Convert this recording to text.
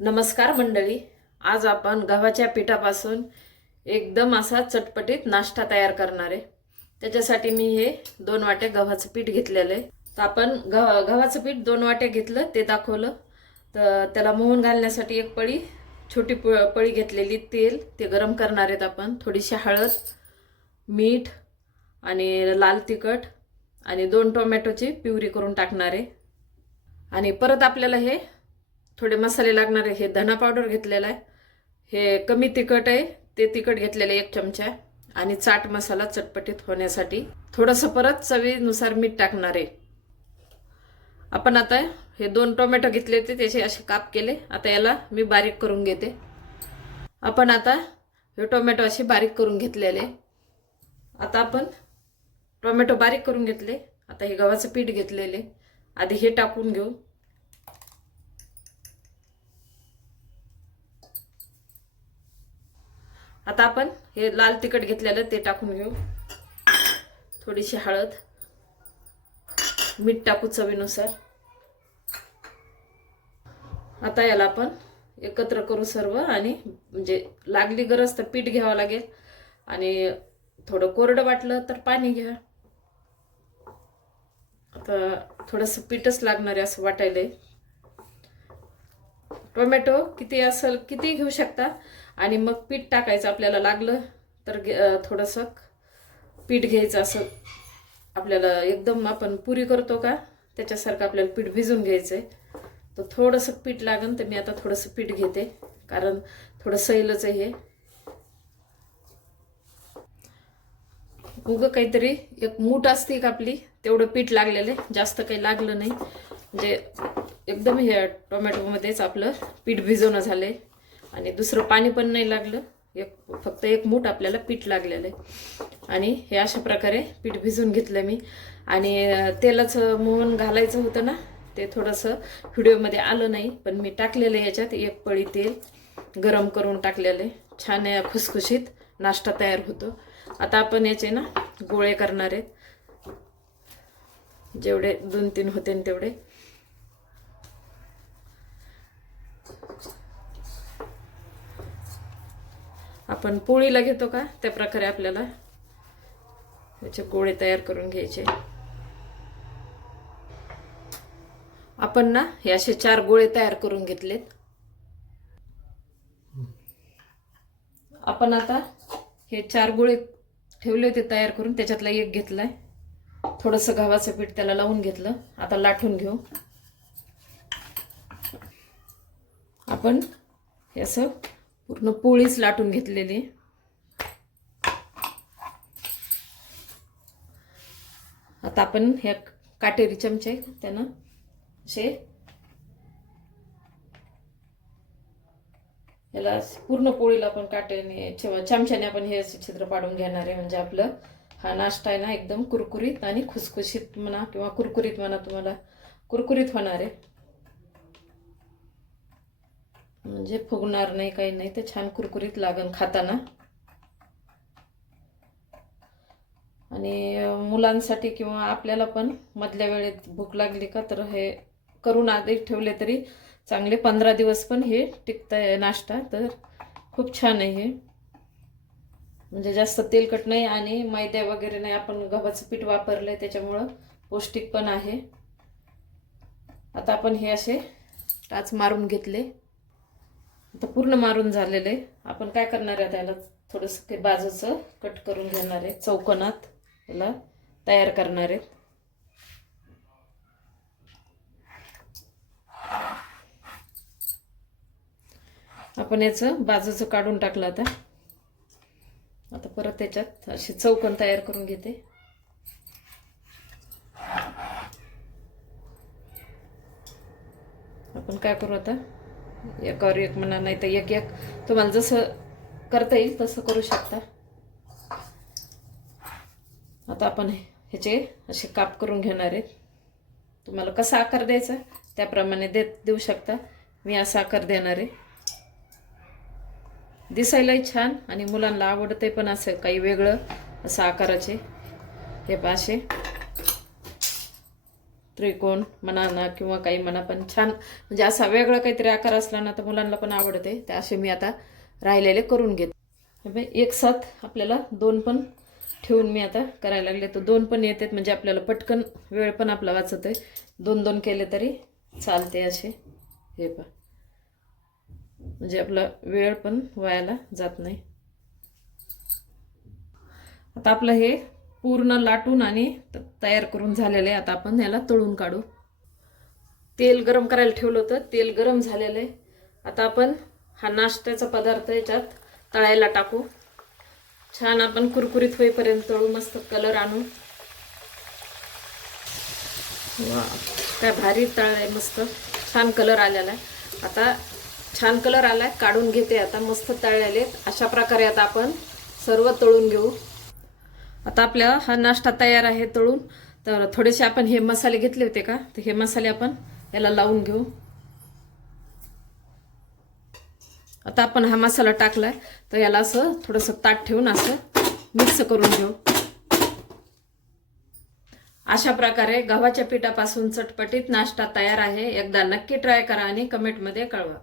नमस्कार मंडळी. आज आपण गव्हाच्या पिठापासून एकदम असा चटपटीत नाश्ता तयार करणार आहे. त्याच्यासाठी मी हे 2 वाट्या गव्हाचं पीठ घेतलेलं आहे. तर आपण गव्हाचं पीठ 2 वाट्या घेतलं ते दाखवलं. तर त्याला मोहन घालण्यासाठी एक छोटी पळी घेतलेली तेल ते गरम करणार आहेत आपण. थोडीशी हळद, मीठ आणि लाल तिखट आणि 2 टोमॅटोची प्युरी करून टाकणार आहे. आणि परत आपल्याला हे थोडे मसाले लागणार आहे. हे धना पावडर घेतलेला आहे, हे कमी तिखट आहे ते तिखट घेतलेलं 1 चमचा आणि चाट मसाला चटपटीत होण्यासाठी थोडंसं परत चवीनुसार मीठ टाकणार आहे. आपण आता हे 2 टोमॅटो घेतले होते त्याचे असे काप केले. आता याला मी बारीक करून घेते. आपण आता हे टोमॅटो असे बारीक करून घेतलेले. आता आपण टोमॅटो बारीक करून घेतले. आता हे गव्हाचं पीठ घेतलेले आधी हे टाकून घेऊ. आता आपण हे लाल तिखट घेतलेलं ते टाकून घेऊ. थोडीशी हळद, मीठ टाकू चवीनुसार. आता याला आपण एकत्र करू सर्व आणि म्हणजे लागली गरज तर पीठ घ्यावं लागेल आणि थोडं कोरडं वाटलं तर पाणी घ्या. आता थोडंसं पीठच लागणार आहे असं वाटायलंय. टोमॅटो किती असेल किती घेऊ शकता आणि मग पीठ टाकायचं. आपल्याला लागलं तर थोडंसं पीठ घ्यायचं. असं आपल्याला एकदम आपण पुरी करतो का त्याच्यासारखं आपल्याला पीठ भिजून घ्यायचं आहे. तर थोडंसं पीठ लागेल तर मी आता थोडंसं पीठ घेते कारण थोडं सैलच आहे हे. उगं काहीतरी 1 मूठ असते का आपली तेवढं पीठ लागलेलं आहे, जास्त काही लागलं नाही. म्हणजे एकदम हे टोमॅटोमध्येच आपलं पीठ भिजवणं झालंय आणि दुसरं पाणी पण नाही लागलं. फक्त 1 मूठ आपल्याला पीठ लागलेलं आहे. आणि हे अशा प्रकारे पीठ भिजवून घेतलं मी. आणि तेलाचं मोहन घालायचं होतं ना, ते थोडंसं व्हिडिओमध्ये आलं नाही पण मी टाकलेलं आहे. याच्यात 1 पळी तेल गरम करून टाकलेलं आहे. छान खुसखुशीत नाश्ता तयार होतो. आता आपण याचे ना गोळे करणार आहेत. जेवढे 2-3 होते तेवढे. आपण पोळीला घेतो का त्या प्रकारे आपल्याला याचे गोळे तयार करून घ्यायचे. आपण ना हे असे 4 गोळे तयार करून घेतलेत. आपण आता हे 4 गोळे ठेवले होते तयार करून, त्याच्यातला 1 घेतलाय. थोडंसं गव्हाचं पीठ त्याला लावून घेतलं. आता लाटून घेऊ. आपण हे असं पूर्ण पोळीच लाटून घेतलेली. आता आपण हे काटेरी चमचे त्यानं असे याला पूर्ण पोळीला आपण काटेने चमच्याने आपण हे असे छिद्र पाडून घेणार आहे. म्हणजे आपलं हा नाश्ता आहे ना एकदम कुरकुरीत आणि खुसखुशीत म्हणा किंवा कुरकुरीत म्हणा, तुम्हाला कुरकुरीत होणार आहे. म्हणजे फुगणार नाही काही नाही, ते छान कुरकुरीत लागेल खाताना. आणि मुलांसाठी किंवा आपल्याला पण मधल्या वेळेत भूक लागली का तर हे करून आधी ठेवले तरी चांगले 15 दिवस पण हे टिकतं नाश्ता. तर खूप छान आहे हे. म्हणजे जास्त तेलकट नाही आणि मैदा वगैरे नाही, आपण गव्हाचं पीठ वापरलंय त्याच्यामुळं पौष्टिक पण आहे. आता आपण हे असे टाच मारून घेतले. आता पूर्ण मारून झालेले. आपण काय करणार आहे, त्याला थोडंसं ते बाजूचं कट करून घेणार आहे. चौकोनात याला तयार करणार आहे. आपण याचं बाजूचं काढून टाकलं. आता परत त्याच्यात अशी चौकोन तयार करून घेते. आपण काय करू आता, एकावर एक म्हणा नाही तर एक तुम्हाला जसं करता येईल तसं करू शकता. आता आपण ह्याचे असे काप करून घेणार आहेत. तुम्हाला कसा आकार द्यायचा त्याप्रमाणे देऊ शकता. मी असा आकार देणार आहे. दिसायलाही छान आणि मुलांना आवडते पण असं काही वेगळं असं आकाराचे हे पाशे. त्रिकोण म्हणा ना किंवा काही म्हणा, पण छान म्हणजे असा वेगळा काहीतरी आकार असला ना तर मुलांना पण आवडते. ते असे मी आता राहिलेले करून घेते. एक साथ आपल्याला दोन पण ठेवून मी आता करायला लागले तर दोन पण येतात, म्हणजे आपल्याला पटकन वेळ पण आपला वाचत आहे. दोन दोन केले तरी चालते असे. हे पहा, म्हणजे आपला वेळ पण वायाला जात नाही. आता आपलं हे पूर्ण लाटून आणि तयार करून झालेलं आहे. आता आपण याला तळून काढू. तेल गरम करायला ठेवलं होतं, तेल गरम झालेलं आहे. आता आपण हा नाश्त्याचा पदार्थ याच्यात तळायला टाकू. छान आपण कुरकुरीत होईपर्यंत तळू, मस्त कलर आणू. वा, काय भारी तळलंय, मस्त छान कलर आलेला आहे. आता छान कलर आलाय, काढून घेते. आता मस्त तळलेले अशा प्रकारे आता आपण सर्व तळून घेऊ. आता आपला हा नाश्ता तयार आहे तळून. तर थोडेसे आपण हे मसाले घेतले होते का, तर हे मसाले आपण याला लावून घेऊ. आता आपण हा मसाला टाकलाय तर याला असं थोडंसं ताट ठेवून असं मिक्स करून घेऊ. अशा प्रकारे गव्हाच्या पिठापासून चटपटीत नाश्ता तयार आहे. एकदा नक्की ट्राय करा आणि कमेंटमध्ये कळवा.